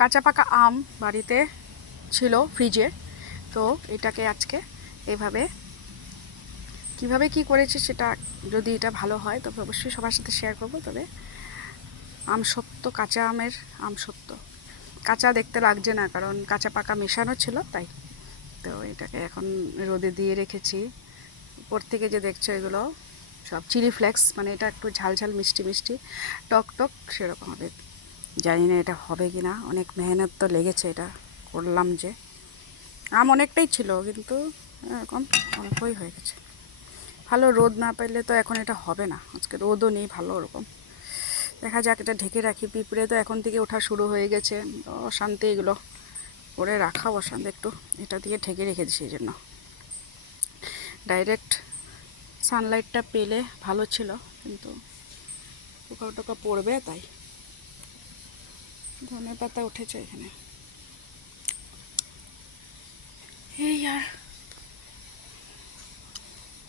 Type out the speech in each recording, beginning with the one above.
কাঁচা পাকা আম বাড়িতে ছিল ফ্রিজে, তো এটাকে আজকে এভাবে কিভাবে কি করেছি সেটা যদি এটা ভালো হয় তবে অবশ্যই সবার সাথে শেয়ার করব। তবে আমসত্ত্ব, কাঁচা আমের আমসত্ত্ব, কাঁচা দেখতে লাগছে না কারণ কাঁচা পাকা মেশানো ছিল তাই। তো এটাকে এখন রোদে দিয়ে রেখেছি। উপর থেকে যে দেখছো এগুলো সব চিলি ফ্লেক্স, মানে এটা একটু ঝাল ঝাল মিষ্টি মিষ্টি টক টক সেরকম হবে। জানি না এটা হবে কি না, অনেক মেহনত তো লেগেছে এটা করলাম যে। আম অনেকটাই ছিল কিন্তু এরকম অল্পই হয়ে গেছে। ভালো রোদ না পেলে তো এখন এটা হবে না, আজকে রোদও নেই ভালো ওরকম। দেখা যাক, এটা ঢেকে রাখি। পিঁপড়ে তো এখন থেকে ওঠা শুরু হয়ে গেছে, অশান্তি এগুলো করে রাখা অশান্তি। একটু এটা দিয়ে ঢেকে রেখে দিই, সেই জন্য ডাইরেক্ট সানলাইটটা পেলে ভালো ছিল, কিন্তু পোকা টোকা পড়বে তাই। ধনে পাতা উঠেছে এখানে, এই আর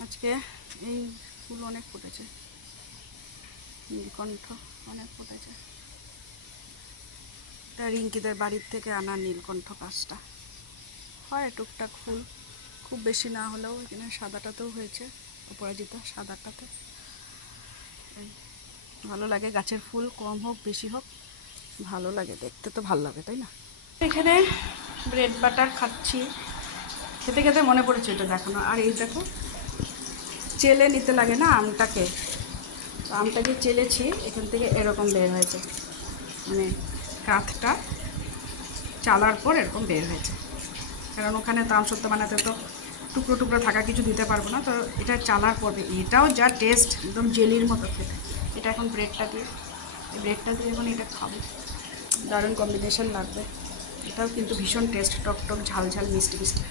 আজকে এই ফুল অনেক ফুটেছে, নীলকণ্ঠ অনেক ফুটেছে। এটা রিঙ্কিদের বাড়ির থেকে আনা নীলকণ্ঠ গাছটা, হয় টুকটাক ফুল, খুব বেশি না হলেও। এখানে সাদাটাতেও হয়েছে, অপরাজিতা সাদাটাতে। ভালো লাগে গাছের ফুল, কম হোক বেশি হোক ভালো লাগে, দেখতে তো ভালো লাগে তাই না। এখানে ব্রেড বাটার খাচ্ছি, খেতে খেতে মনে পড়েছে এটা দেখানো। আর এই দেখো, চেলে নিতে লাগে না আমটাকে, তো আমটাকে চেলেছি, এখান থেকে এরকম বের হয়েছে, মানে কাঠটা চালার পর এরকম বের হয়েছে। কারণ ওখানে তো আমসত্ত্ব বানাতে তো টুকরো টুকরো থাকা কিছু দিতে পারবো না, তো এটা চালার পর এটাও যা টেস্ট, একদম জেলির মতো খেতে। এটা এখন ব্রেডটা দিয়ে, এই ব্রেডটা দিয়ে এখন এটা খাবো, দারুণ কম্বিনেশন লাগবে। এটাও কিন্তু ভীষণ টেস্ট, টক টক ঝাল ঝাল মিষ্টি মিষ্টি।